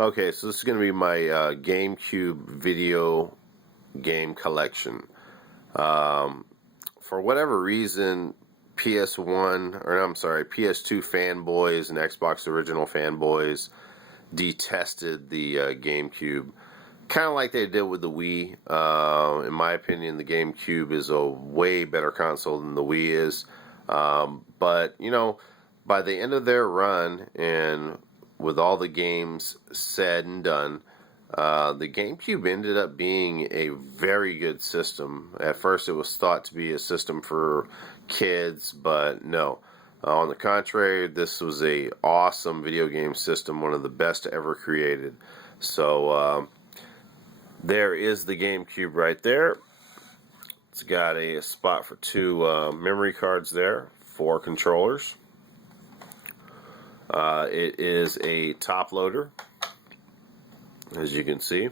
Okay, so this is going to be my GameCube video game collection. For whatever reason, PS1, or I'm sorry, PS2 fanboys and Xbox original fanboys detested the GameCube. Kind of like they did with the Wii. In my opinion, the GameCube is a way better console than the Wii is. But, you know, by the end of their run, and with all the games said and done, the GameCube ended up being a very good system. At first, it was thought to be a system for kids, but no. On the contrary, this was a awesome video game system, one of the best ever created. So there is the GameCube right there. It's got a spot for two memory cards there, 4 controllers. It is a top loader, as you can see,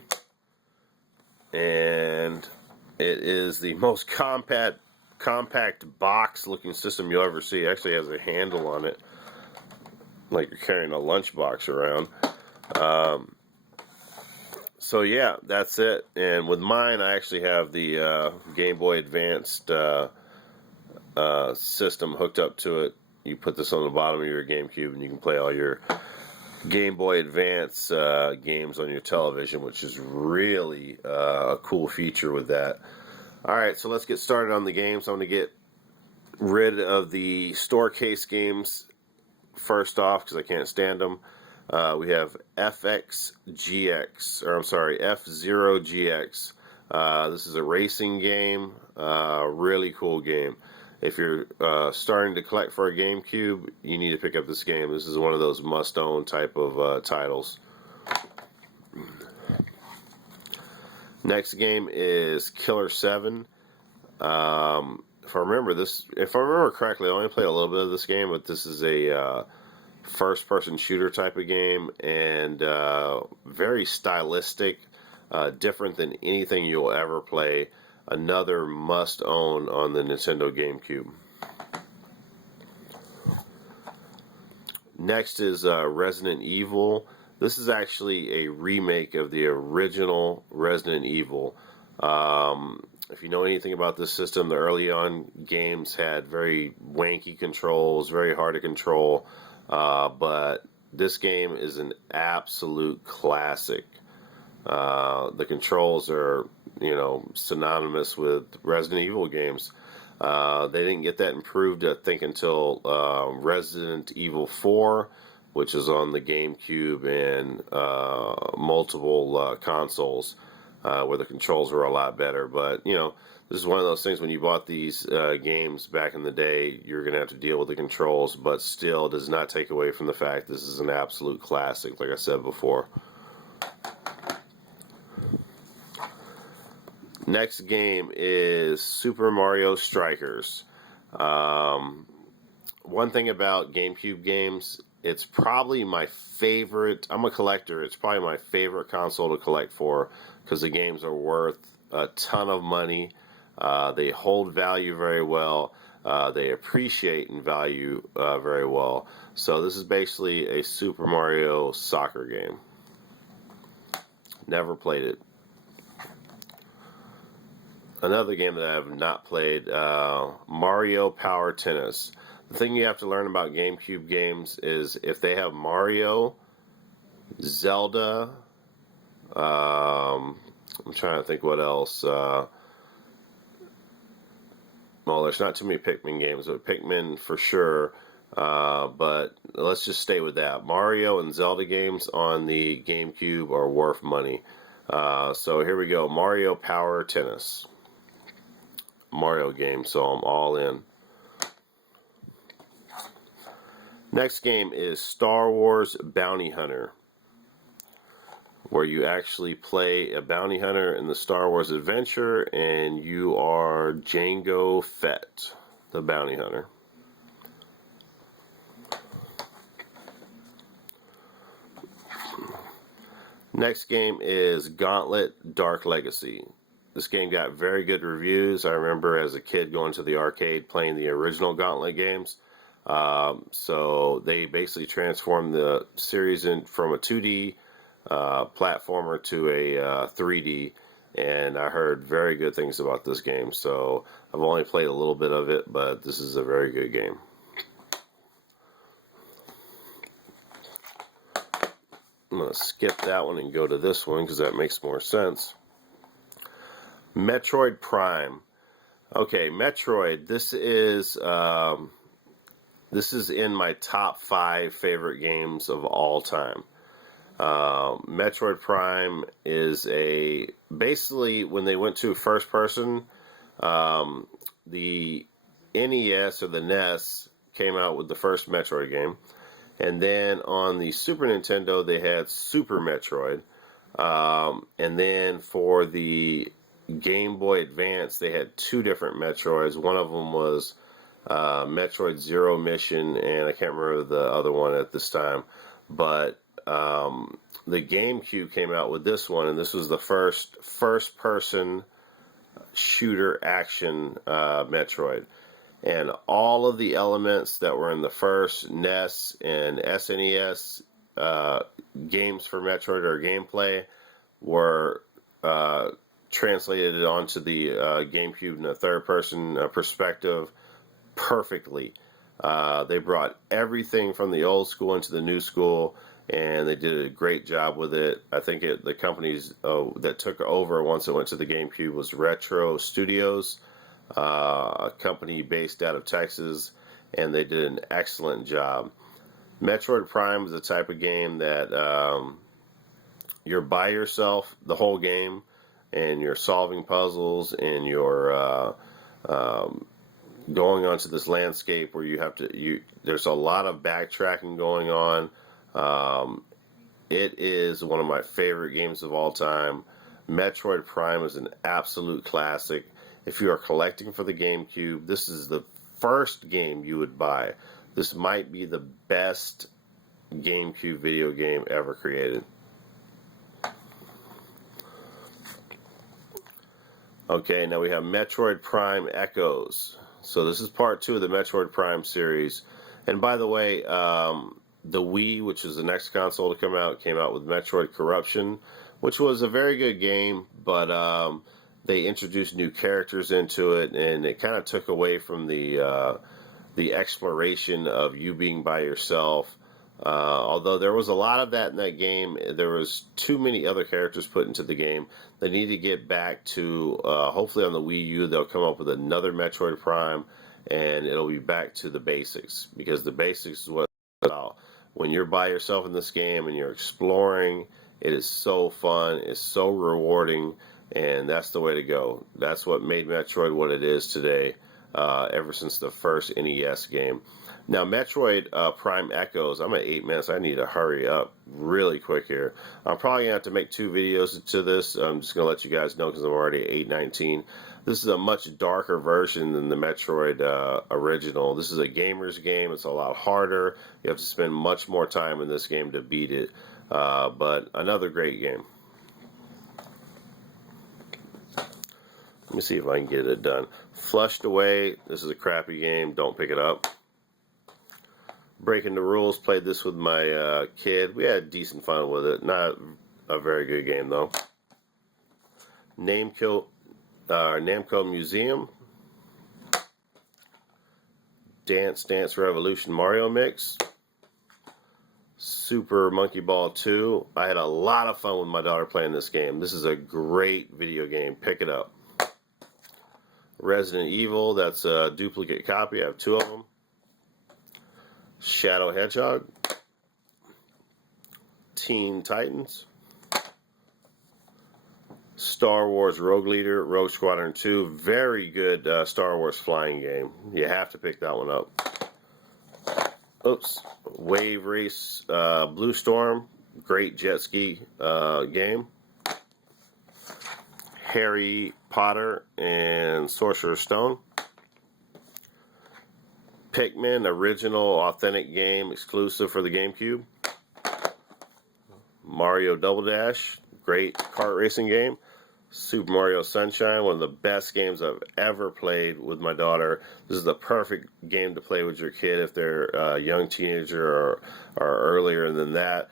and it is the most compact box looking system you'll ever see. It actually has a handle on it, like you're carrying a lunchbox around. So yeah, that's it. And with mine, I actually have the Game Boy Advanced system hooked up to it. You put this on the bottom of your GameCube and you can play all your Game Boy Advance games on your television, which is really a cool feature with that. Alright, so let's get started on the games. I'm going to get rid of the store case games first off because I can't stand them. We have FXGX, or I'm sorry, F-Zero GX. This is a racing game, really cool game. If you're starting to collect for a GameCube, you need to pick up this game. This is one of those must-own type of titles. Next game is Killer 7. If I remember correctly, I only played a little bit of this game, but this is a first-person shooter type of game, and very stylistic, different than anything you'll ever play. Another must-own on the Nintendo GameCube. Next is Resident Evil. This is actually a remake of the original Resident Evil. If you know anything about this system, the early on games had very wanky controls, very hard to control, but this game is an absolute classic. The controls are, synonymous with Resident Evil games. They didn't get that improved, I think, until Resident Evil 4, which is on the GameCube and multiple consoles, where the controls were a lot better. But, this is one of those things when you bought these games back in the day, you're going to have to deal with the controls, but still does not take away from the fact this is an absolute classic, like I said before. Next game is Super Mario Strikers. One thing about GameCube games, it's probably my favorite. I'm a collector. It's probably my favorite console to collect for because the games are worth a ton of money. They hold value very well. They appreciate in value very well. So this is basically a Super Mario soccer game. Never played it. Another game that I have not played, Mario Power Tennis. The thing you have to learn about GameCube games is if they have Mario, Zelda, I'm trying to think what else. Well, there's not too many Pikmin games, but Pikmin for sure. But let's just stay with that. Mario and Zelda games on the GameCube are worth money. So here we go, Mario Power Tennis. Mario game, so I'm all in. Next game is Star Wars Bounty Hunter, where you actually play a bounty hunter in the Star Wars adventure, and you are Jango Fett, the bounty hunter. Next game is Gauntlet Dark Legacy. This game got very good reviews. I remember as a kid going to the arcade playing the original Gauntlet games. So they basically transformed the series from a 2D platformer to a 3D, and I heard very good things about this game. So I've only played a little bit of it, but this is a very good game. I'm going to skip that one and go to this one because that makes more sense. Metroid Prime. Okay, Metroid. This is in my top 5 favorite games of all time. Metroid Prime is basically when they went to first person, the NES or the NES came out with the first Metroid game, and then on the Super Nintendo they had Super Metroid, and then for the Game Boy Advance they had 2 different Metroids. One of them was Metroid Zero Mission, and I can't remember the other one at this time, but the Gamecube came out with this one, and this was the first-person shooter action Metroid. And all of the elements that were in the first NES and SNES games for Metroid or gameplay were translated onto the Gamecube in a third-person perspective perfectly. They brought everything from the old school into the new school, and they did a great job with it. I think the companies that took over once it went to the GameCube was Retro Studios, a company based out of Texas, and they did an excellent job. Metroid Prime is the type of game that you're by yourself the whole game, and you're solving puzzles, and you're going onto this landscape where you have to. There's a lot of backtracking going on. It is one of my favorite games of all time. Metroid Prime is an absolute classic. If you are collecting for the GameCube, this is the first game you would buy. This might be the best GameCube video game ever created. Okay, now we have Metroid Prime Echoes. So this is part 2 of the Metroid Prime series. And by the way, the Wii, which is the next console to come out, came out with Metroid Corruption, which was a very good game, but they introduced new characters into it, and it kind of took away from the exploration of you being by yourself. Although there was a lot of that in that game, there was too many other characters put into the game. They need to get back to, hopefully on the Wii U, they'll come up with another Metroid Prime, and it'll be back to the basics, because the basics is what it's about. When you're by yourself in this game and you're exploring, it is so fun, it's so rewarding, and that's the way to go. That's what made Metroid what it is today, ever since the first NES game. Now, Metroid Prime Echoes, I'm at 8 minutes. I need to hurry up really quick here. I'm probably going to have to make 2 videos to this. I'm just going to let you guys know because I'm already at 8:19. This is a much darker version than the Metroid original. This is a gamer's game. It's a lot harder. You have to spend much more time in this game to beat it. But another great game. Let me see if I can get it done. Flushed Away. This is a crappy game. Don't pick it up. Breaking the Rules. Played this with my kid. We had decent fun with it. Not a very good game, though. Namco Museum. Dance Dance Revolution Mario Mix. Super Monkey Ball 2. I had a lot of fun with my daughter playing this game. This is a great video game. Pick it up. Resident Evil. That's a duplicate copy. I have 2 of them. Shadow Hedgehog. Teen Titans. Star Wars Rogue Leader, Rogue Squadron 2. Very good Star Wars flying game. You have to pick that one up. Oops. Wave Race Blue Storm. Great jet ski game. Harry Potter and Sorcerer's Stone. Pikmin, original, authentic game, exclusive for the GameCube. Mario Double Dash, great kart racing game. Super Mario Sunshine, one of the best games I've ever played with my daughter. This is the perfect game to play with your kid if they're a young teenager or earlier than that.